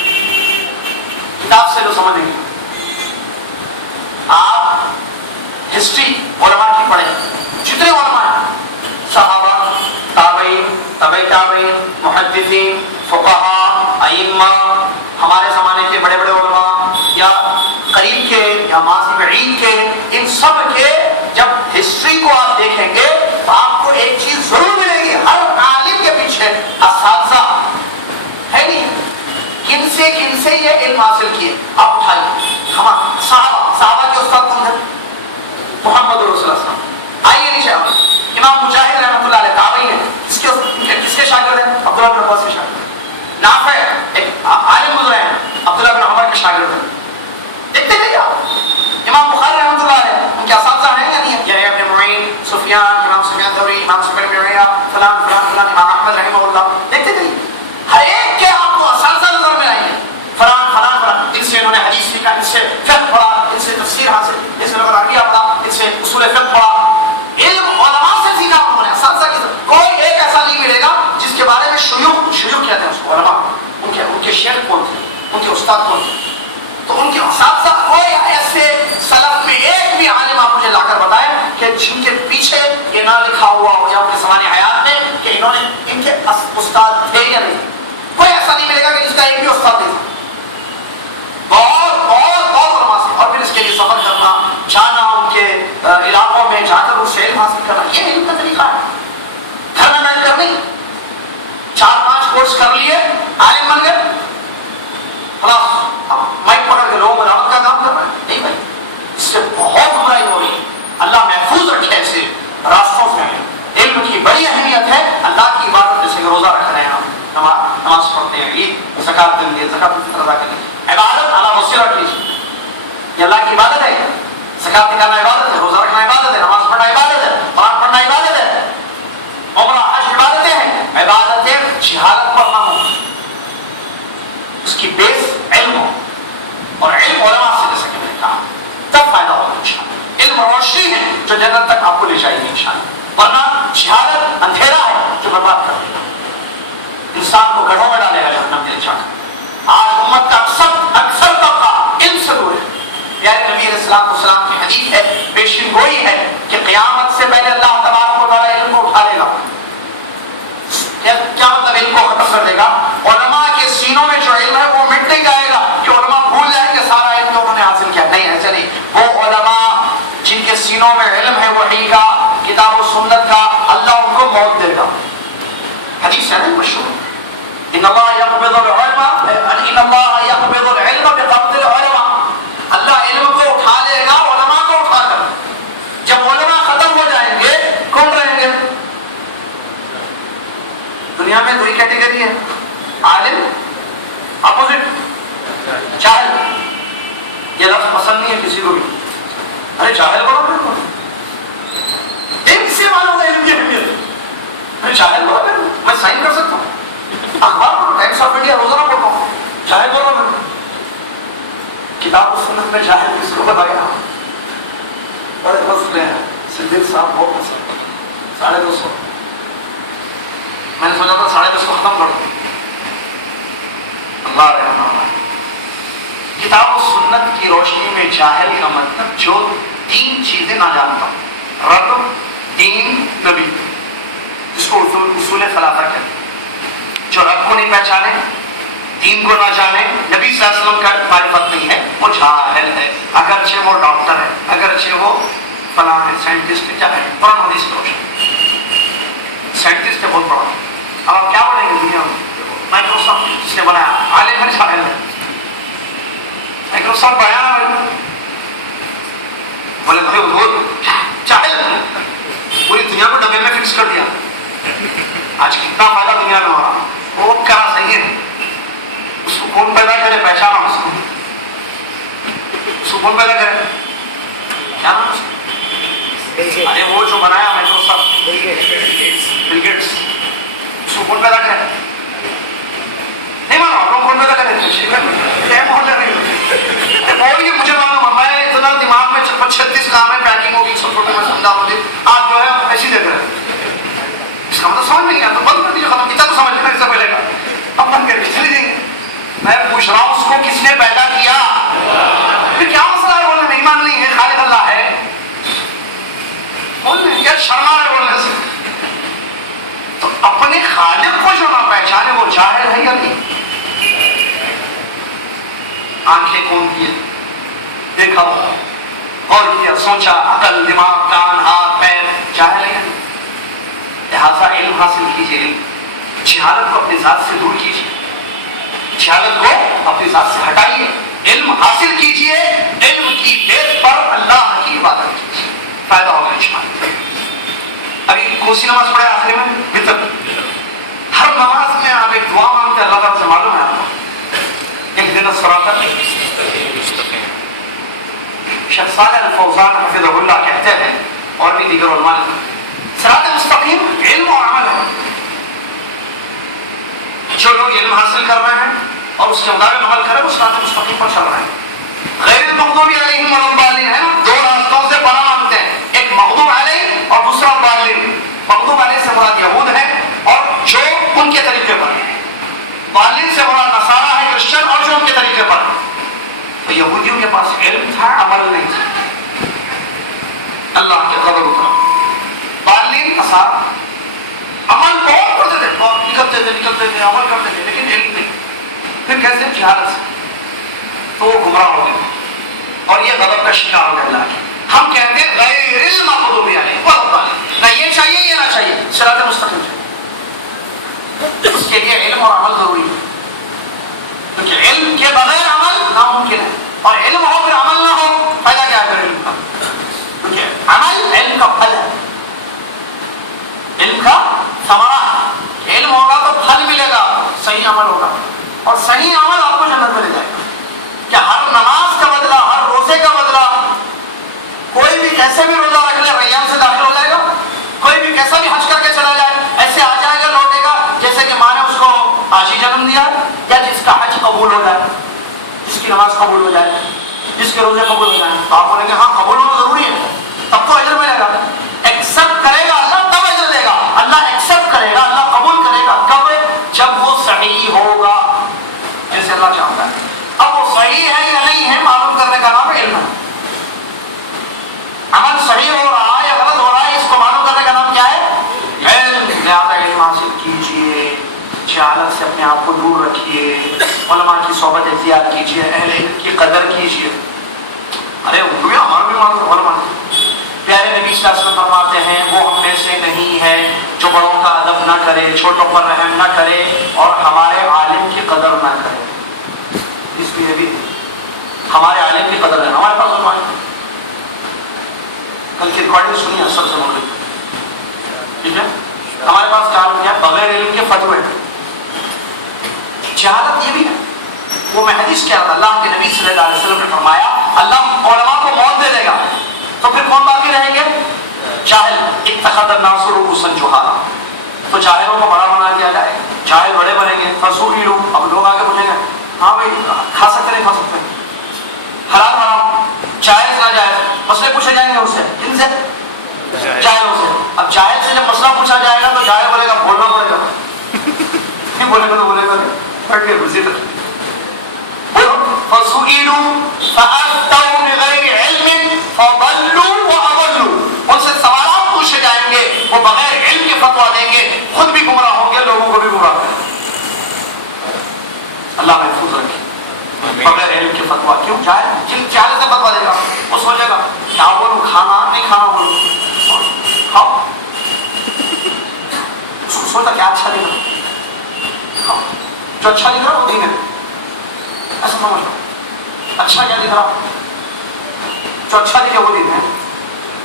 کتاب سے جو سمجھیں گے آپ ہسٹری علماء کی پڑھیں، جتنے علماء ہیں، صحابہ، تابعین، تبع تابعین، محدثین، فقہاء، ائمہ، ہمارے زمانے کے بڑے بڑے علماء یا قریب کے یا ماضی بعید کے، ان سب کے جب ہسٹری کو آپ دیکھیں گے تو آپ کو ایک چیز ضرور ملے گی، ہر عالم کے پیچھے اساتذہ ہے. نہیں کن سے یہ علم حاصل کیے آپ اٹھائیے. ہمارے صحابہ کے استاد کون تھے؟ محمد رسول اللہ صلی اللہ علیہ وسلم. آئیے نیچے امام مجاہد رحمۃ اللہ علیہ تابعی ہیں، کس کے شاگرد ہیں؟ عبداللہ بن عباس کے شاگرد. نافع ایک عالم گزرے ہیں، عبداللہ بن عمر کے شاگرد ہیں. دیکھتے گئے آپ امام بخاری رحمۃ اللہ علیہ ان کے اساتذہ ہیں یا نہیں ہیں؟ یحییٰ ابن معین، سفیان، امام سفیان ثوری، امام سفیان بن عیینہ، فلان فلان فلان، امام احمد رحمہ اللہ. دیکھتے گئے ہر ایک کے آپ کو اساتذہ نظر میں آئیں گے. فلان فلان فلان، ان سے انہوں نے حدیث سیکھا، ان سے فقہ پڑھا، ان سے تفسیر حاصل، ان سے لغت عربیہ پڑھا، ان سے اصول فقہ پڑھا. علم علماء سے سیکھا انہوں نے، اساتذہ کی طرف. کوئی ایک ایسا نہیں ملے گا جس کے بارے میں شیوخ کہتے ہیں اس کو علماء، ان کے شیخ کون تھے، ان کے استاد کون تھے. تو ان کے اساتذہ کوئی ایسے سلف میں ایک بھی عالم آپ مجھے لا کر بتائیں کہ جن کے پیچھے یہ نہ لکھا ہوا ہو یا ان کے زمانے حیات میں کہ انہوں نے ان کے استاد تھے یا نہیں. کوئی ایسا نہیں ملے گا کہ جس کا ایک بھی استاد نہیں. بہت بہت بہت علماء سے. اور پھر اس کے لیے سفر کرنا، جانا، ان کے علاقوں میں جا کر اس سے علم حاصل کرنا، یہ علم کا طریقہ ہے. گھر میں بیٹھ کر نہیں. 4-5 کورس کر لیے عالم بن گئے، یہ اللہ کی عبادت ہے. زکات نکالنا عبادت ہے, روزہ رکھنا عبادت ہے, نماز پڑھنا عبادت ہے, قرآن پڑھنا عبادت ہے, عمرہ حج عبادتیں ہیں. عبادتیں جہالت پر نہ ہو, اس کی بیس علم ہو, اور علم علماء سے, جیسے کہ میں نے کہا, تب فائدہ ہوگا انشاءاللہ. علم روشنی ہے جو جنت تک آپ کو لے جائے گی انشاءاللہ, ورنہ جہالت اندھیرا ہے جو برباد کر دے گا, انسان کو گڑھوں میں ڈالے گا جہنم کے جا کر. آج امت کا اکثر طبقہ علم سے دور ہے. پیارے نبی علیہ السلام کی حدیث ہے, پیشین گوئی ہے کہ قیامت سے پہلے اللہ تبارک و تعالیٰ علم کو اٹھا لے گا. کیا مطلب علم کو ختم کر دے گا؟ علماء کے سینوں میں جو علم ہے وہ مٹ نہیں جائے گا کہ علماء بھول جائیں کہ سارا علم تو انہوں نے حاصل کیا. نہیں, ایسے نہیں. وہ علماء جن کے سینوں میں علم ہے وحی کا, کتاب و سنت کا, اللہ ان کو موت دے گا. حدیث ہے نا مشہور, ان اللہ یقبض العلم بقبض العلماء. اللہ علم کو اٹھا لے گا علماء کو اٹھا کر. جب علماء ختم ہو جائیں گے کون رہیں گے؟ دنیا میں 2 کیٹیگری ہے, عالم, اپوزٹ جاہل. یہ لفظ پسند نہیں ہے کسی کو بھی. ارے جاہل بولو میرے کو, علم سے معلوم ہے علم کی اہمیت. ارے جاہل بولو میرے کو, میں سائن کر سکتا ہوں, اخبار پڑھو, ٹائمس آف انڈیا روزانہ پڑھتا ہوں. جاہل بولو میرے کو. کتاب و سنت میں جاہل کس کو بتایا؟ بڑے مسئلے ہیں. صدیق صاحب بہت مسئلہ, 250. میں نے سوچا تھا 10.5 کو ختم کر دوں. اللہ رحمہ اللہ. کتاب و سنت کی روشنی میں جاہل کا مطلب جو 3 چیزیں نہ جانتا ہوں, رب, دین, نبی, جس کو اصول ثلاثہ کہتے ہیں. جو رب کو نہیں پہچانے, دین کو نہ جانے, نبی صلی اللہ علیہ وسلم کا معرفت نہیں ہے, وہ جاہل ہے. اگرچہ وہ ڈاکٹر ہے, اگرچہ وہ فلاں ہے, سائنٹسٹ ہے, کیا ہے, قرآن حدیث کی روشنی. سائنٹسٹ ہے بہت بڑا. اب آپ کیا بولیں گے دنیا میں؟ مائکروسافٹ جس نے بنایا, عالم ہے جاہل ہے؟ مائکروسافٹ بنایا نا بھائی, بولے بھائی وہ جاہل ہے, پوری دنیا کو ڈبے میں فکس کر دیا. آج کتنا فائدہ دنیا میں ہو رہا, وہ کرا صحیح ہے. اس کو کون پیدا کرے, پہچانا اس کو کون پیدا کرے, کیا نام اس کو؟ ارے وہ جو بنایا مائکروسافٹ, بل گیٹس, اس کو کون پیدا کرے؟ نہیں مانو آپ لوگ کون پیدا کرے؟ مجھے معلوم ہے, میں اتنا دماغ میں 36 کام ہے, پیکنگ ہوگی, سب چھوٹے میں سمجھا ہوگی, آپ جو ہے ایسے ہی دیکھ رہے ہیں. اس کا مطلب سمجھ نہیں آتا, بند کر دیجیے, ختم. کتنا تو سمجھ لینا, اس سے پہلے کا اب بند کر کے چلے جائیں گے. میں پوچھ رہا ہوں اس کو کس نے پیدا کیا؟ پھر کیا مسئلہ ہے بولنے میں؟ ایمان نہیں ہے, خالق اللہ ہے, بولنے کیا شرما ہے بولنے سے؟ تو اپنے خالق کو جو نہ پہچانے وہ جاہل ہے یا نہیں؟ آنکھیں کون کی ہے, دیکھا, اور کیا, سوچا, عقل, دماغ, کان, ہاتھ, پیر, جاہل ہے یا نہیں؟ لہٰذا علم حاصل کیجیے. علم, جہالت کو اپنی ذات سے دور کیجیے, جہالت کو اپنی ذات سے ہٹائیے, علم حاصل کیجیے. علم کی بیس پر اللہ کی عبادت کیجیے, فائدہ ہوگا انشاءاللہ. ابھی کوسی نماز پڑھے آخری میں وطر. ہر نماز میں آپ ایک دعا مانگتے ہیں, اللہ تعالیٰ سے معلوم ہے آپ کو, ایک دن الصراط المستقیم. شیخ صالح الفوزان حفظہ اللہ کہتے ہیں, اور بھی دیگر علماء نے, صراط مستقیم علم اور عمل ہے. جو لوگ علم حاصل کر رہے ہیں اور اس کے مطابق عمل کر رہے ہیں وہ صراط مستقیم پر چل رہے ہیں. غیر المغضوب علیہم ولا الضالین ہے نا, 2 راستوں سے پناہ مانگتے ہیں, ایک مغضوب علیہ اور دوسرا ضالین. مغضوب علیہ سے مراد یہود ہے اور جو ان کے طریقے پر, ضالین سے مراد نصارہ ہے, کرسچن, اور جو ان کے طریقے پر. تو یہودیوں کے پاس علم تھا, عمل نہیں تھا, اللہ کے غضب اترا. ضالین نصارہ عمل بہت کرتے تھے, بہت نکلتے تھے, عمل کرتے تھے, لیکن علم نہیں. پھر کیسے؟ جہالت سے. تو وہ گمراہ ہو گئے اور یہ غضب کا شکار ہو گئے اللہ کے. ہم کہتے ہیں غیر المغضوب علیہم ولا الضالین, نہ یہ چاہیے یہ نہ چاہیے, صراط مستقیم چاہیے. اس کے لیے علم اور عمل ضروری ہے, کیونکہ علم کے بغیر عمل ناممکن ہے, اور علم ہو پھر عمل نہ ہو, فائدہ کیا ہے علم کا؟ کیونکہ عمل علم کا پھل ہے, علم کا ثمرہ ہے. علم ہوگا تو پھل ملے گا, صحیح عمل ہوگا, اور صحیح عمل آپ کو جنت میں لے جائے گا. کہ ہر نماز کا بدلہ, ہر روزے کا کی نماز قبول ہو جائے, جس کے روزے قبول ہو جائیں, تو آپ بولیں گے ہاں قبول ہونا ضروری ہے, تب تو اجر ملے گا. ایکسپٹ کرے گا اللہ تب اجر دے گا. اللہ ایکسپٹ کرے گا, اللہ قبول کرے گا کب؟ جب وہ صحیح ہوگا جیسے اللہ چاہتا ہے. اب وہ صحیح ہے یا نہیں ہے معلوم کرنے کا نام علم ہے. عمل صحیح ہو رہا ہے یا غلط ہو رہا ہے اس کو معلوم کرنے کا نام کیا ہے؟ علم. لہٰذا علم حاصل کیجیے, جہالت سے اپنے آپ کو دور رکھیے, علماء کی صحبت اختیار کیجیے, اہل علم کی قدر کیجیے. ارے اردو ہمارا بھی معلوم علماء. پیارے نبی صلی اللہ علیہ وسلم فرماتے ہیں وہ ہم میں سے نہیں ہے جو بڑوں کا ادب نہ کرے, چھوٹوں پر رحم نہ کرے اور ہمارے عالم کی قدر نہ کرے. اس لیے بھی ہمارے عالم کی قدر ہے. ہمارے پاس علماء کل کی ریکارڈنگ سنی اثر سے مغرب, ٹھیک ہے, ہمارے پاس کیا کیا بغیر علم کے فتوے. جہالت یہ بھی ہے. وہ میں حدیث کیا تھا, اللہ کے نبی صلی اللہ علیہ وسلم نے فرمایا اللہ علماء کو موت دے دے گا تو پھر کون باقی رہیں گے؟ جاہل. اتخذ الناس رؤوسا جہالا, تو جاہلوں کو بڑا بنا دیا جائے, جاہل بڑے بنیں گے. فسئلوا, اب لوگ آگے پوچھیں گے ہاں بھائی کھا سکتے نہیں کھا سکتے, حلال حرام جائز ناجائز مسئلے پوچھے جائیں گے اس سے, کن سے؟ جاہلوں سے. اب جاہل سے جب مسئلہ پوچھا جائے گا تو جاہل بولے گا بولنا پڑے گا, نہیں بولے گا تو بولے گا پڑھ کے گھسی تک. فسئلوا فأفتوا بغیر علم فضلوا وأضلوا, ان سے سوالات پوچھے جائیں گے, وہ بغیر علم کے فتوا دیں گے, خود بھی گمراہ ہوں گے, لوگوں کو بھی گمراہ کریں گے. اللہ محفوظ رکھے بغیر علم کے فتوا. کیوں؟ جن جہالت سے فتوا دے گا وہ سوچے گا کیا بولوں, کھانا نہیں کھانا بولوں, کھاؤ. سوچتا کیا اچھا دکھ رہا, کھاؤ. جو اچھا دکھ رہا وہ دین ہے, ایسا سمجھ لو. اچھا کیا دکھ رہا, جو اچھا دکھے وہ دین ہے,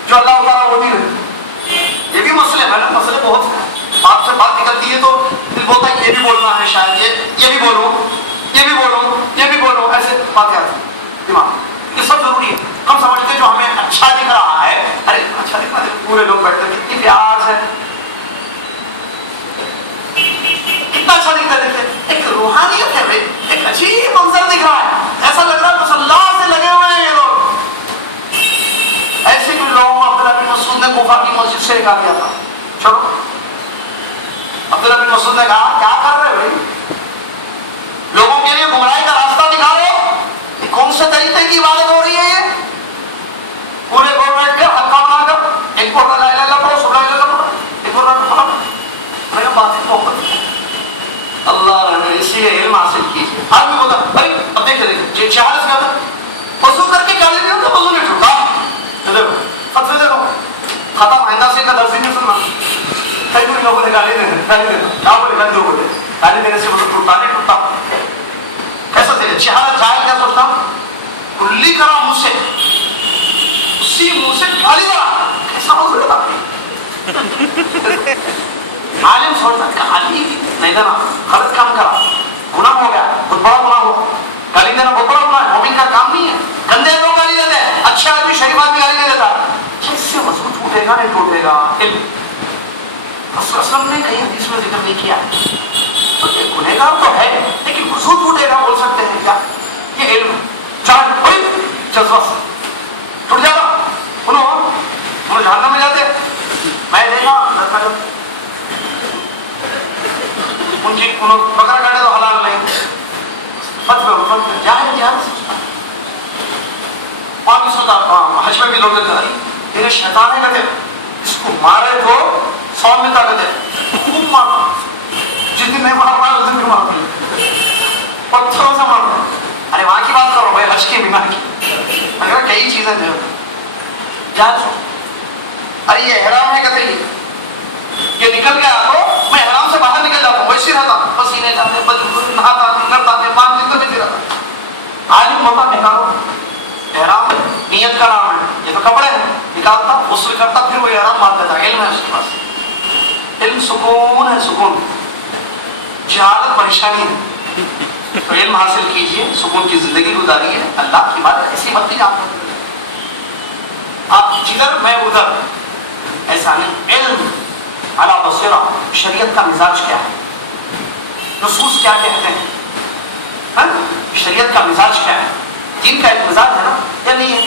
جو اللہ اتارا وہ دین ہے. یہ بھی مسئلے ہے نا, مسئلے بہت ہیں. آپ سے بات نکلتی ہے تو دل بولتا ہے یہ بھی بولنا ہے, شاید یہ بھی بولوں, یہ بھی بولوں, یہ بھی بولوں, ایسے باتیں آتی ہیں دماغ. یہ سب ضروری ہے. ہم سمجھتے ہیں جو ہمیں اچھا دکھ رہا ہے, ارے اچھا دکھ رہا ہے, پورے لوگ بیٹھتے ہیں کتنی پیار سے, کتنا اچھا دکھتا ہے. ایک روحانیت ہے بھائی, ایک عجیب منظر دکھ رہا ہے, ایسا لگ رہا ہے بس اللہ سے لگے ہوئے ہیں یہ لوگ. ایسے بھی لوگوں کو عبداللہ بن مسعود نے کوفہ کی مسجد سے نکال دیا تھا. چلو عبداللہ بن مسعود نے کہا کیا کر رہے بھائی, لوگوں کے لیے گمراہی کا راستہ دکھا رہے ہو, یہ کون سے طریقے کی عبادت ہو رہی ہے؟ یہ پورے گور بیٹھ کر حلقہ بنا کر ایک بار لا الہ الا اللہ پڑھو, سب لا الہ الا اللہ پڑھو, ایک بار پڑھو. میں بات محبت اللہ رہے, اس لیے علم حاصل کیجیے. آدمی بولتا بھائی اب دیکھ دیکھیے چہارے سے کہتا وضو کر کے کیا لیتے ہوتے, وضو نہیں ٹوٹا, دیکھو فتوے دیکھو, ختم آئندہ سے کا درس نہیں سننا. کئی لوگوں نے گالی دینا, گالی دینا, کیا بولے گندے بولے, گالی دینے سے وضو ٹوٹتا نہیں ٹوٹتا. کیسا تھے چہارہ جاہل کیا سوچتا, کلی کرا منہ سے, اسی منہ سے گالی دیا, کیسا وضو لیتا. عالم سوچتا گالی نہیں دینا, غلط کام کرا, گناہ ہو گیا, بہت بڑا گناہ ہو, گالی دینا بہت بڑا گناہ ہے, مومن کا کام نہیں ہے. گندے لوگ گالی دیتے ہیں, اچھے آدمی شریف آدمی گالی نہیں دیتا. اس سے وضو ٹوٹے گا نہیں ٹوٹے گا, علم. رسول وسلم نے کہیں حدیث میں ذکر نہیں کیا, تو یہ گنہگار تو ہے لیکن وضو ٹوٹے گا بول سکتے ہیں کیا؟ یہ علم ہے. چاہے کوئی جذبہ ٹوٹ جائے گا, انہوں جہنم میں جاتے, میں دیکھا ان کی بکرا کاٹے تو حلال نہیں, جاہل جاہل سوچتا. وہاں بھی سوچتا حج میں بھی لوگ دیتے ہیں شیطان ہے, کہتے اس کو مارے تو 100 میں طاقت ہے, خوب مارنا, جس دن نہیں مار پایا اس دن بھی مار پایا, پتھروں سے مارنا. ارے وہاں کی بات کرو بھائی, حج کی بیمار کی, اگر کئی چیزیں جو جہاز. ارے یہ احرام ہے, کہتے یہ نکل گیا تو میں احرام سے باہر نکل جاتا ہوں, ویسے رہتا, پسینے جاتے, نہاتا, کرتا, 5 دن تو نہیں رہتا. عالم ہوتا نکالو, احرام نیت کا نام ہے, یہ تو کپڑے ہیں, نکالتا, غسل کرتا, پھر وہ احرام مار دیتا. علم ہے اس کے پاس, علم سکون ہے, سکون. جہالت پریشانی ہے, تو علم حاصل کیجئے, سکون کی زندگی گزاریے. اللہ کی بات ایسی مت نہیں, آپ جدھر میں ادھر, ایسا نہیں. علم علی بصیرہ, شریعت کا مزاج کیا ہے, نصوص کیا کہتے ہیں, ہاں؟ شریعت کا مزاج کیا ہے؟ دین کا ایک مزاج ہے نا یا نہیں ہے؟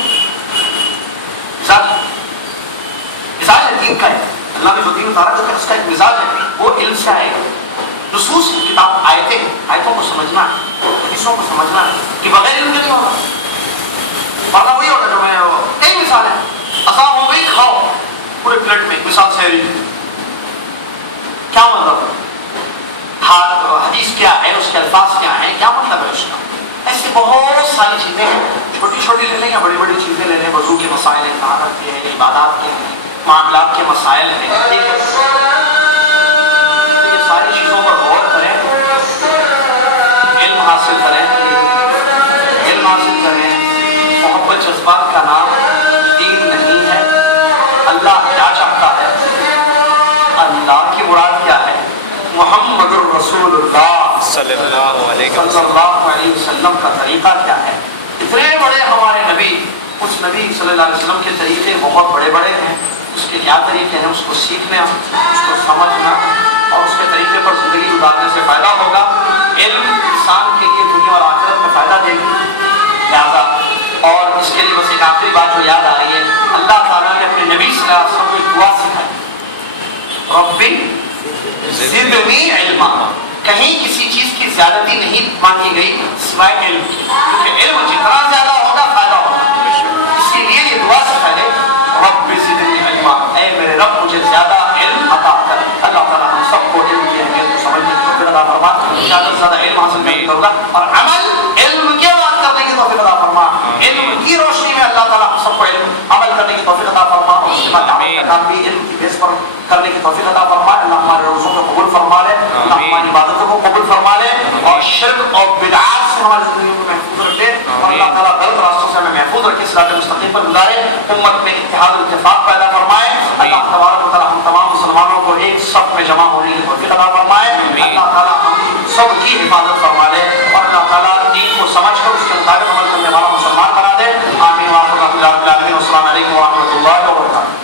مزاج ہے دین کا ہے. اللہ نے جو دین اتارا ہے اس کا ایک مزاج ہے، وہ علم سے آئے گا. نصوص کتاب آیتوں کو سمجھنا ہے، حدیثوں کو سمجھنا ہے کہ بغیر علم کے نہیں ہوگا. ورنہ وہی ہوگا جو میں کئی مثال ہے، اذان ہو گئی کھاؤ پورے پلیٹ میں، مثال سحری. کیا مطلب؟ حدیث کیا ہے، اس کے الفاظ کیا ہیں، کیا مطلب ہے اس کا؟ ایسی بہت ساری چیزیں ہیں، چھوٹی چھوٹی لے لیں یا بڑی بڑی چیزیں لے لیں. وضو کے مسائل ہیں، طہارت کے ہیں، عبادات کے ہیں، معاملات کے مسائل ہیں. یہ ساری چیزوں پر غور کریں، علم حاصل کریں. علم حاصل کریں. محبت جذبات کا نام دین نہیں ہے. اللہ کیا چاہتا ہے، اللہ کی مراد کیا ہے، محمد الرسول اللہ صلی اللہ علیہ وسلم کا طریقہ کیا ہے. اتنے بڑے ہمارے نبی، اس نبی صلی اللہ علیہ وسلم کے طریقے بہت بڑے بڑے ہیں. اس کے کیا طریقے ہیں، اس کو سیکھنا، اس کو سمجھنا اور اس کے طریقے پر زندگی گزارنے سے فائدہ ہوگا. علم انسان کے لیے دنیا اور آخرت میں فائدہ دے گی. لہٰذا اور اس کے لیے بس ایک آخری بات جو یاد آ رہی ہے، اللہ تعالیٰ نے اپنے نبی صلی اللہ علیہ وسلم کو ایک دعا سکھائی، ربی زدنی علما. کہیں کسی چیز کی زیادتی نہیں مانگی گئی سوائے علم کی، کیونکہ علم جتنا زیادہ ہوگا فائدہ ہوگا. اسی لیے یہ دعا سکھائے، رب زدنی علما، اے میرے رب مجھے زیادہ علم عطا کر. اللہ تعالیٰ ہم سب کو علم کی اہمیت کو سمجھنے کی توفیق عطا فرما، زیادہ سے زیادہ علم حاصل کرنے کی توفیق اور عمل علم کے بات کرنے کی توفیق عطا فرما. علم کی روشنی میں اللہ تعالیٰ ہم سب کو علم عمل کرنے کی توفیق عطا فرما اور اس کے بعد عمل کا کام بھی علم کی بیس پر کرنے کی توفیق عطا فرما. اللہ ہمارے روزوں کو قبول فرما لے، اللہ ہماری عبادتوں کو قبول فرما لے اور شرک اور بدعات سے ہماری زندگیوں کو محفوظ رکھے اور اللہ تعالیٰ غلط راستوں سے ہمیں محفوظ رکھے، صراط مستقیم پر گزارے. امت میں اتحاد و اتفاق پیدا فرمائے. اللہ تبارک و تعالیٰ ہم تمام مسلمانوں کو ایک صف میں جمع ہونے کی توفیق عطا فرمائے. اللہ تعالیٰ ہم سب کی حفاظت فرما لے اور اللہ تعالیٰ دین کو سمجھ کر اس کے مطابق عمل کرنے والا مسلمان بنا دے. آمین. السلام علیکم ورحمۃ اللہ وبرکاتہ.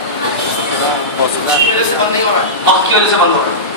وقت کی وجہ سے بند ہو رہا ہے.